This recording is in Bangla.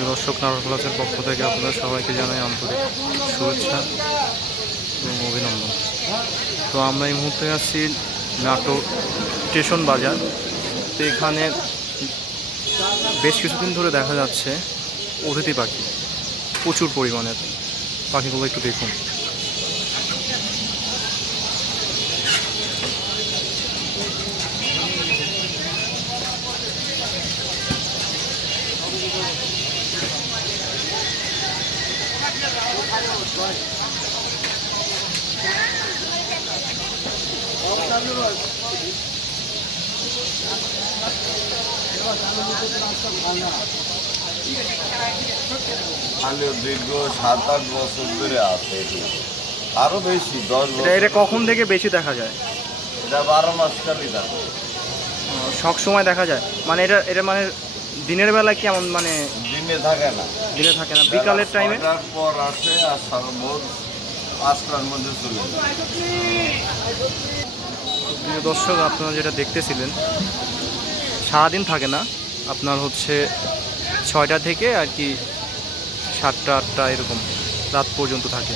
দর্শক, নাটোর প্লাসের পক্ষ থেকে আপনাদের সবাইকে জানাই আন্তরিক শুভেচ্ছা এবং অভিনন্দন। তো আমরা এই মুহূর্তে আছি নাটোর স্টেশন বাজার। তো এখানে বেশ কিছুদিন ধরে দেখা যাচ্ছে অতিথি পাখি, প্রচুর পরিমাণের পাখিগুলো একটু দেখুন। দীর্ঘ 7-8 বছর ধরে আছে, আরো বেশি 10 বছর। এটা কখন থেকে বেশি দেখা যায়? এটা 12 মাস কালই থাকে, সব সময় দেখা যায়। মানে এটা এটা মানে দিনের বেলা কেমন, মানে দিনে থাকে না, দিনে থাকে না, বিকালের টাইমে পর আসে আর সর্বোচ্চ 5টার মধ্যে চলে যায়। দর্শক, আপনারা যেটা দেখতেছিলেন সারাদিন থাকে না, আপনার হচ্ছে 6টা থেকে আর কি 7টা 8টা এরকম রাত পর্যন্ত থাকে।